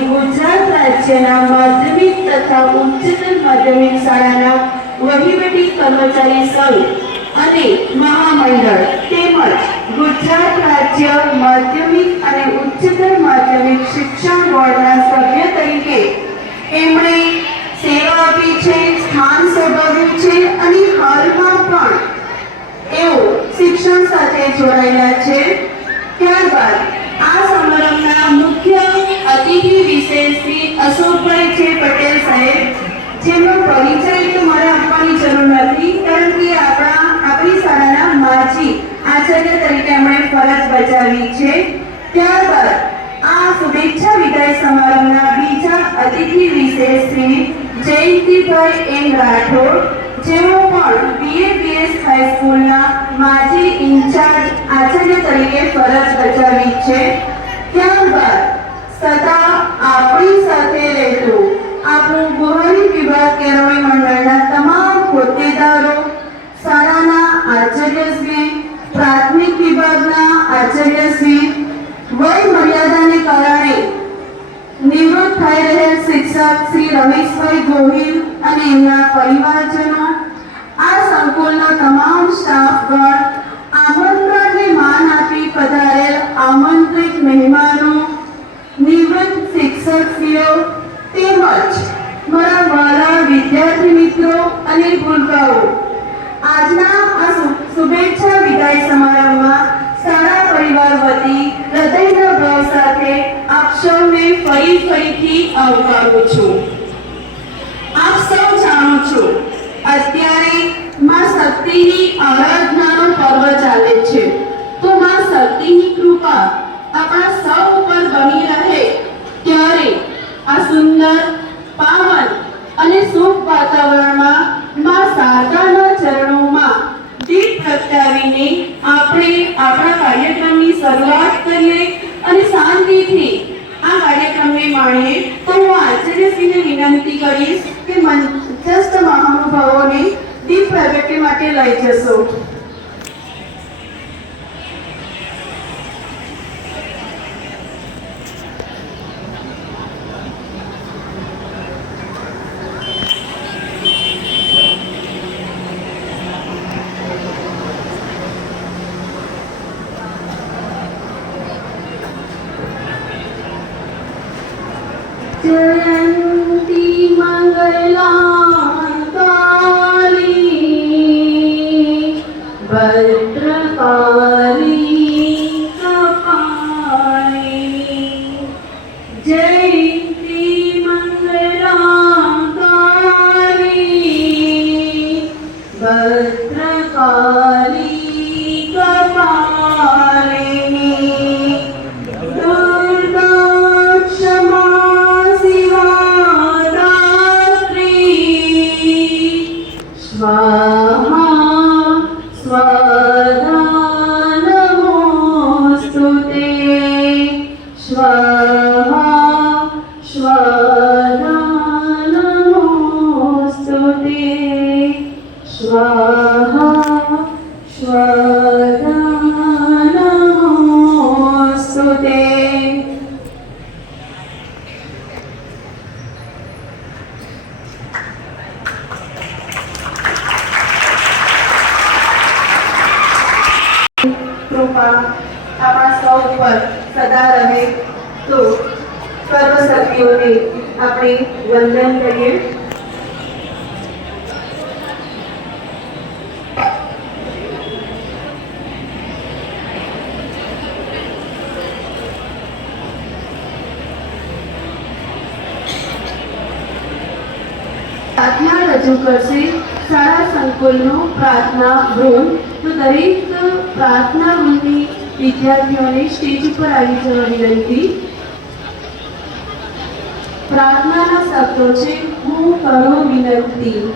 ગુજરાત રાજ્યના માધ્યમિક તથા ઉચ્ચતર માધ્યમિક શાળાના વહીવટી કર્મચારી સંઘ અને મહામંડળ તેમજ ગુજરાત રાજ્ય માધ્યમિક અને ઉચ્ચતર માધ્યમિક શિક્ષણ બોર્ડના સભ્ય તરીકે એમણે સેવા આપી છે સ્થાન સંભાળ્યું છે અને હાલમાં પણ. તેઓ શિક્ષણ સાથે જોડાયેલા છે. ત્યારબાદ આ સમારંભના મુખ્ય અતિથિ વિશેષ શ્રી અશોકભાઈ છે પટેલ સાહેબ, જેમનો પરિચય તો મારે આપવાની જરૂર નથી કારણ કે આપણા, આપણી શાળાના માજી આચાર્ય તરીકે એમણે ફરજ બજાવી છે. ત્યારબાદ આ શુભેચ્છા વિદાય સમારંભના બીજા અતિથિ વિશેષ શ્રી જયંતિભાઈ એમ રાઠોડ, જેઓ પણ બીએપીએસ હાઈસ્કૂલના માજી ઇન્ચાર્જ આચાર્ય તરીકે ફરજ બજાવી છે. ત્યારબાદ સદા આપણી સાથે રહેતું આપણું ગોહરી વિભાગ કેળવણી મંડળના તમામ હોદ્દેદારો, શાળાના આચાર્યશ્રી, પ્રાથમિક વિભાગના આચાર્યશ્રી, વય મર્યાદાને કારણે નિવૃત્ત થઈ રહેલ શિક્ષક શ્રી રમેશભાઈ ગોહિલ અને એમના પરિવારજનો, આ સંકુલના તમામ સ્ટાફગણ આમંત્રણને માન આપી પધારેલ આમંત્રિત મહેમાનો નિવૃત્ત શિક્ષકશ્રીઓ તેમજ મારા વાલા વિદ્યાર્થી મિત્રો અને ભૂલકાઓ આજના આ શુ- શુભેચ્છા વિદાય સમારંભમાં શાળા પરિવાર વતી હૃદયના ભાવ સાથે આપ સૌને ફરી ફરીથી આવકારું છું આપ સૌ જાણો છો અત્યારે માં શક્તિની આરાધનાનો પર્વ ચાલે છે તો માં શક્તિની કૃપા આપણા સૌ ઉપર બની રહે ત્યારે આ સુંદર પાવન અને શુભ વાતાવરણમાં માં શારદાના ચરણોમાં દીપ પ્રગટાવીને આપણે કાર્યક્રમની શરૂઆત કરીએ. ઉપર સદા રહે તો સર્વ આપણે વંદન કરીએ. રજૂ કરશે શાળા સંકુલનું પ્રાર્થના વૃંદ તો દરેક પ્રાર્થના વૃંદની વિદ્યાર્થીઓને સ્ટેજ ઉપર આવી જવાની વિનંતી. પ્રાર્થનાના શબ્દો છે હું કરો વિનંતી.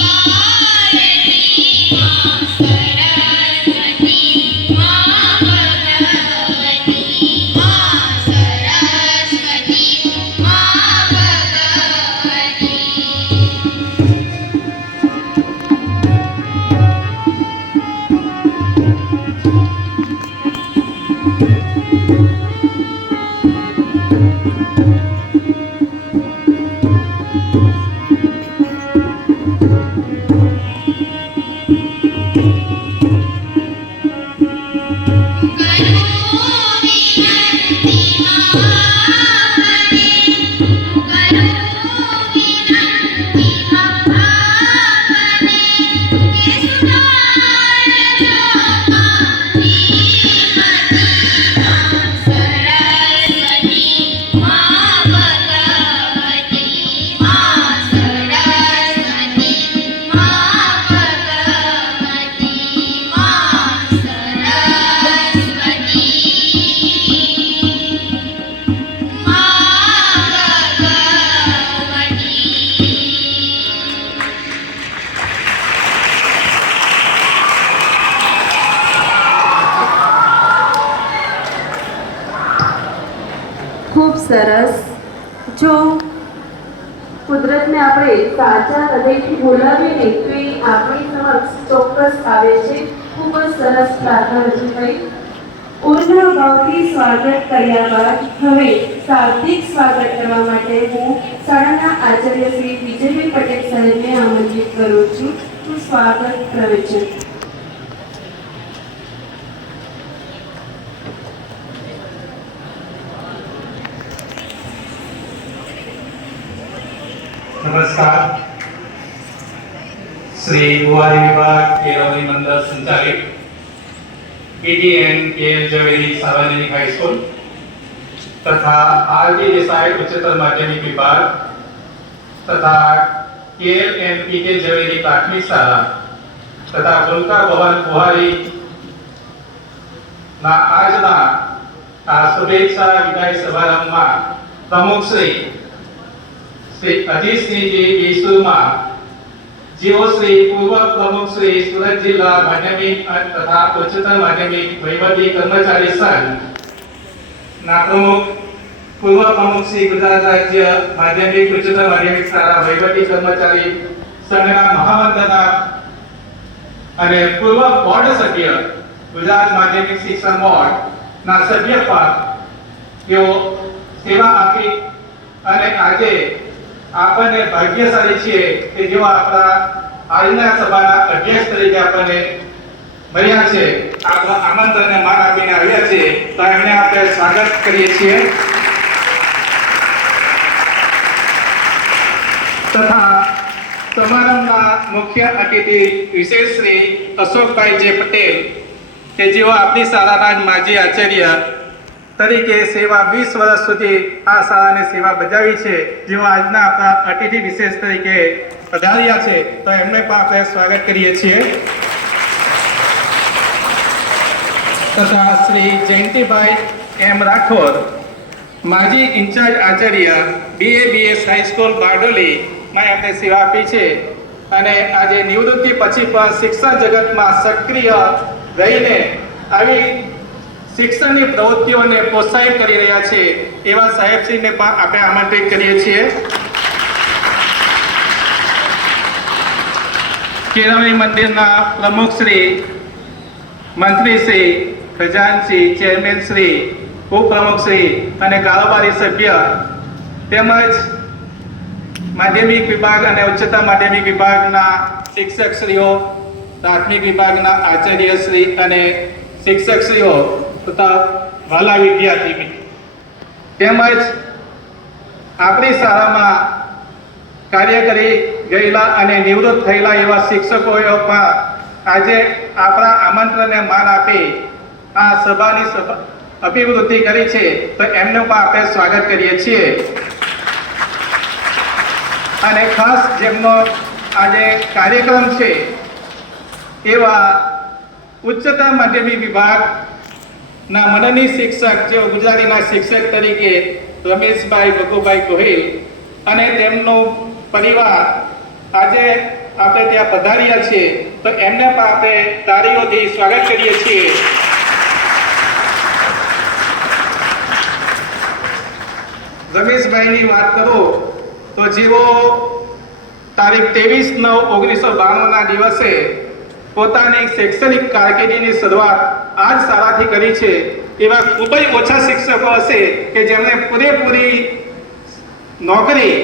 ખૂબ આવે છે. ખૂબ જ સરસ પ્રાર્થના રજૂ થઈ પૂર્ણ ભાવથી સ્વાગત કર્યા બાદ હવે શાબ્દિક સ્વાગત કરવા માટે હું શાળાના આચાર્ય શ્રી વિજયભાઈ પટેલ સાહેબને આમંત્રિત કરું છું. હું સ્વાગત પ્રવચન. નમસ્કાર. શ્રી ગુવારી વિભાગ કેળવણી મંડળ સંચાલિત પીટીએન કેએલ ઝવેરી સાર્વજનિક હાઈસ્કૂલ તથા આરજી દેસાઈ ઉચ્ચતર માધ્યમિક વિભાગ તથા કેએલ એન પીકે ઝવેરી પ્રાથમિક શાળા તથા ગુલકા ભવન કુહારી ના આજના આ શુભેચ્છા વિદાય સમારંભમાં પ્રમુખ શ્રી શ્રી અજીતસિંહજી વિસુમાં જેઓ શ્રી પૂર્વ પ્રમુખ શ્રી સુરત જિલ્લા માધ્યમિક તથા ઉચ્ચતર માધ્યમિક વહીવટી કર્મચારી સંઘ ના પ્રમુખ, પૂર્વ પ્રમુખ શ્રી ગુજરાત રાજ્ય માધ્યમિક, ઉચ્ચતર માધ્યમિક શાળા વહીવટી કર્મચારી સંઘના મહામંત્રના અને પૂર્વ બોર્ડ સભ્ય ગુજરાત માધ્યમિક શિક્ષણ બોર્ડ ના સભ્ય પણ તેઓ સેવા આપી અને આજે આપણને ભાગ્યશાળી છીએ કે જેઓ આપણા આજના સભાના અધ્યક્ષ તરીકે આપણને મળ્યા છે. આપણા આમંત્રણને માન આપીને આવ્યા છે તો એમને આપણે સ્વાગત કરીએ છીએ. તથા સમારંભના મુખ્ય અતિથિ વિશેષ શ્રી અશોકભાઈ જે પટેલ કે જેઓ આપણી શાળાના માજી આચાર્ય તરીકે સેવા વીસ વર્ષ સુધી આ શાળાને સેવા બજાવી છે. જેઓ આજના આપણા અતિથિ વિશેષ તરીકે પધાર્યા છે, તો એમને પણ આપણે સ્વાગત કરીએ છીએ. તથા શ્રી જયંતિભાઈ એમ રાઠોડ, માજી in charge Acharya BA BS high school Bardoli માં એમને સેવા આપી છે. અને આજે નિવૃત્તિ પછી પણ શિક્ષણ જગતમાં સક્રિય રહીને આવી શિક્ષણની પ્રવૃત્તિઓને પ્રોત્સાહિત કરી રહ્યા છે એવા સાહેબશ્રીને પણ આપણે આમંત્રિત કરીએ છીએ. કેળવણી મંદિરના પ્રમુખ શ્રી, મંત્રી શ્રી ખજાનશ્રી ચેરમેન શ્રી, ઉપપ્રમુખ શ્રી અને કારોબારી સભ્ય તેમજ માધ્યમિક વિભાગ અને ઉચ્ચતર માધ્યમિક વિભાગના શિક્ષકશ્રીઓ, પ્રાથમિક વિભાગના આચાર્યશ્રી અને શિક્ષકશ્રીઓ તથા વાલા વિદ્યાર્થી મિત્રો. તેમજ આપણી શાળામાં કાર્ય કરી ગયેલા અને નિવૃત્ત થયેલા એવા શિક્ષકોએ પણ આજે આપણા આમંત્રણને માન આપી આ સભાની સભા અભિવૃદ્ધિ કરી છે તો એમનું પણ આપણે સ્વાગત કરીએ છીએ અને ખાસ જેમનો આજે કાર્યક્રમ છે એવા ઉચ્ચતર માધ્યમિક વિભાગના મનની શિક્ષક જેઓ ગુજરાતીના શિક્ષક તરીકે રમેશભાઈ ભગુભાઈ ગોહિલ અને તેમનો પરિવાર આજે આપણે ત્યાં પધાર્યા છીએ, તો એમને પણ આપણે તારીઓથી સ્વાગત કરીએ છીએ. રમેશભાઈની વાત કરું, તો જેઓ તારીખ ત્રેવીસ નવ ઓગણીસો બાણુંના દિવસે પોતાની શૈક્ષણિક કારકિર્દીની શરૂઆત આ જ શાળાથી કરી છે. એવા ખૂબ જ ઓછા શિક્ષકો હશે કે જેમણે પૂરેપૂરી નોકરી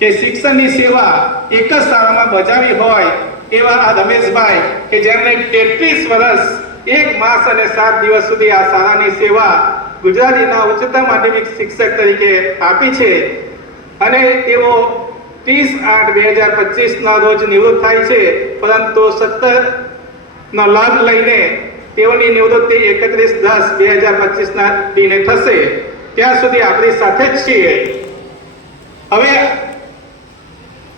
કે શિક્ષણની સેવા એક જ શાળામાં બજાવી હોય એવા આ રમેશભાઈ કે જેમણે તેત્રીસ વર્ષ, એક માસ અને સાત દિવસ સુધી આ શાળાની સેવા ગુજરાતીના ઉચ્ચતર માધ્યમિક શિક્ષક તરીકે આપી છે. અને તેઓ ત્રીસ આઠ બે હજાર પચીસના રોજ નિવૃત્ત થાય છે, પરંતુ સત્તર નો લાભ લઈને તેઓની નિવૃત્તિ એકત્રીસ દસ બે હજાર પચીસના દિને થશે. ત્યાં સુધી આપણી સાથે જ છીએ. હવે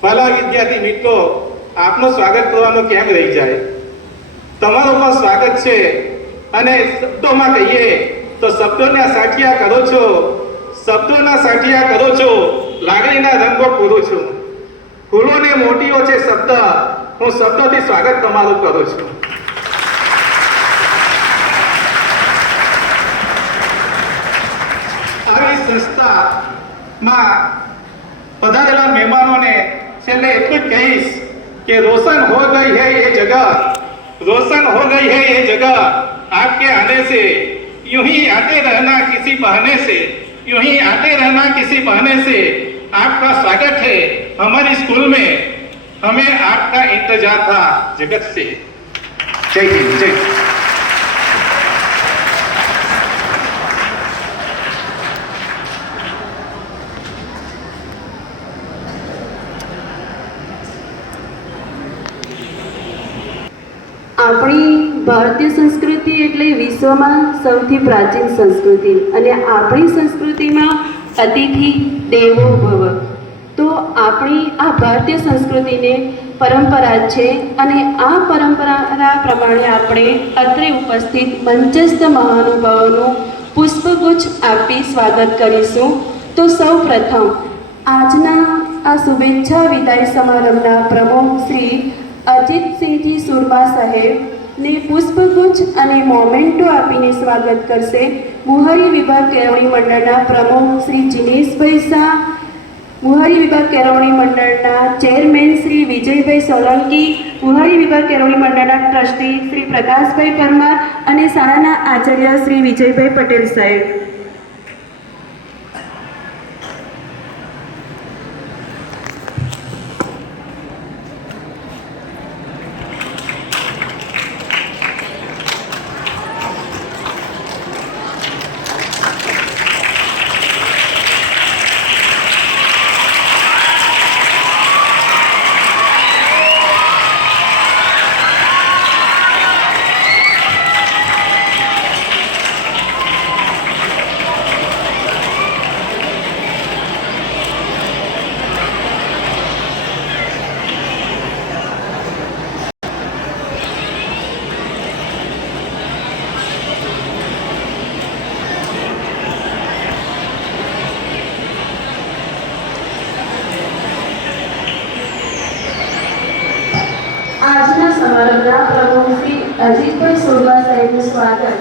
ભલા વિદ્યાર્થી મિત્રો, આપનું સ્વાગત કરવાનું કેમ રહી જાય? તમારું પણ સ્વાગત છે. અને શબ્દોમાં કહીએ તો શબ્દોના સાઠિયા કરો છો. શબ્દોના સાઠિયા કરો છો. લાગણીના રંગો પૂરું છું. ફૂલો ને મોટીઓ છે શબ્દ હું શબ્દોથી સ્વાગત તમારું કરું છું આવી સંસ્થામાં પધારેલા મહેમાનોને છેલ્લે એટલું જ કહીશ કે रोशन हो गई है ये जगह रोशन हो गई है ये जगह आपके आने से यूं ही आते रहना किसी बहाने से यूं ही आते रहना किसी बहाने से आपका स्वागत है हमारी स्कूल में हमें आपका इंतजार था जगत से जय हिंद जय हिंद। આપણી ભારતીય સંસ્કૃતિ એટલે વિશ્વમાં સૌથી પ્રાચીન સંસ્કૃતિ અને આપણી સંસ્કૃતિમાં અતિથિ દેવો ભવ તો આપણી આ ભારતીય સંસ્કૃતિને પરંપરા છે અને આ પરંપરા પ્રમાણે આપણે અત્રે ઉપસ્થિત મંચસ્થ મહાનુભાવોનું પુષ્પગુચ્છ આપી સ્વાગત કરીશું. તો સૌ પ્રથમ આજના આ શુભેચ્છા વિદાય સમારંભના પ્રમુખ શ્રી અજીતસિંહજી સુરમા સાહેબને પુષ્પગુચ્છ અને મોમેન્ટો આપીને સ્વાગત કરશે. મુહારી વિભાગ કેળવણી મંડળના પ્રમુખ શ્રી જિનેશભાઈ શાહ મુહારી વિભાગ કેળવણી મંડળના ચેરમેન શ્રી વિજયભાઈ સોલંકી મુહારી વિભાગ કેળવણી મંડળના ટ્રસ્ટી શ્રી પ્રકાશભાઈ પરમાર અને શાળાના આચાર્ય શ્રી વિજયભાઈ પટેલ સાહેબ સમારંભના પ્રમુખ અજીતભાઈ સોરવા સાહેબનું સ્વાગત.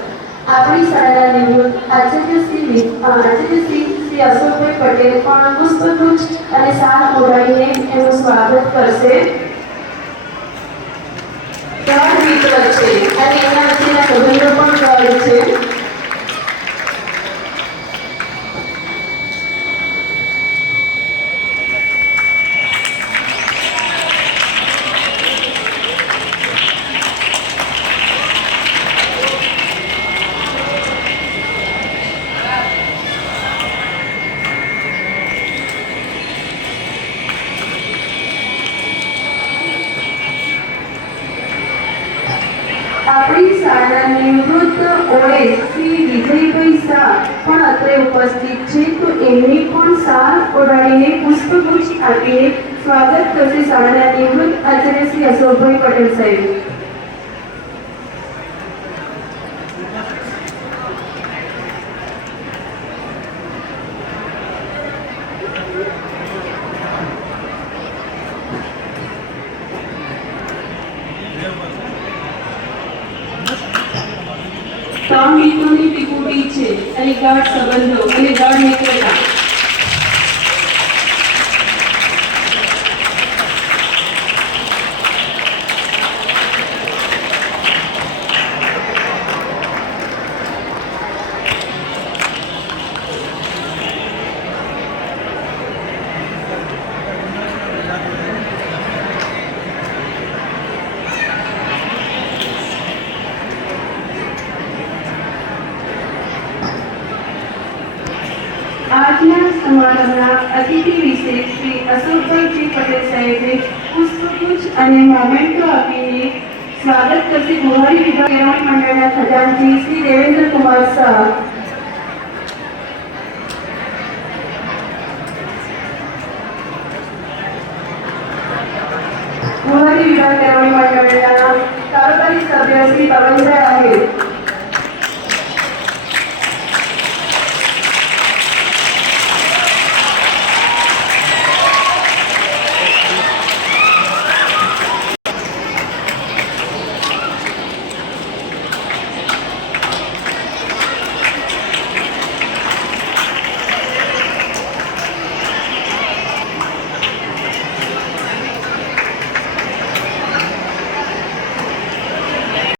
આપણી શાળાના નિવૃત્ત આચાર્ય શ્રી વિ- અ, આચાર્ય શ્રી અશોકભાઈ પટેલ પણ પુષ્પગુચ્છ અને સાત ઓઢાડીને એનું સ્વાગત કરશે. ત્રણ મિત્ર છે અને એના વચ્ચેના સંબંધો પણ ગાઢ છે આપણી શાળાના નિવૃત્ત ઓએસ શ્રી વિજયભાઈ શાહ પણ અત્રે ઉપસ્થિત છે તો એમને પણ શાલ ઓઢાડીને પુષ્પગુચ્છ આપીને સ્વાગત કરશે શાળાના નિવૃત્ત અશોકભાઈ પટેલ સાહેબ. ત્રણ મિત્રોની ટીકુટી છે, અને ગાઢ સંબંધો, અને ગાઢ મિત્રતા આજના સમારંભના અતિથિ વિશેષ શ્રી અશોકભાઈજી પટેલ સાહેબે પુષ્પગુચ્છ અને મોમેન્ટો આપીને સ્વાગત કરશે ગુહારી વિભાગ કેળવણી મંડળના ખજાનજી શ્રી દેવેન્દ્ર કુમાર શાહ ગુહારી વિભાગ કેળવણી મંડળના કારોબારી સભ્ય શ્રી પવનભાઈ આહિર.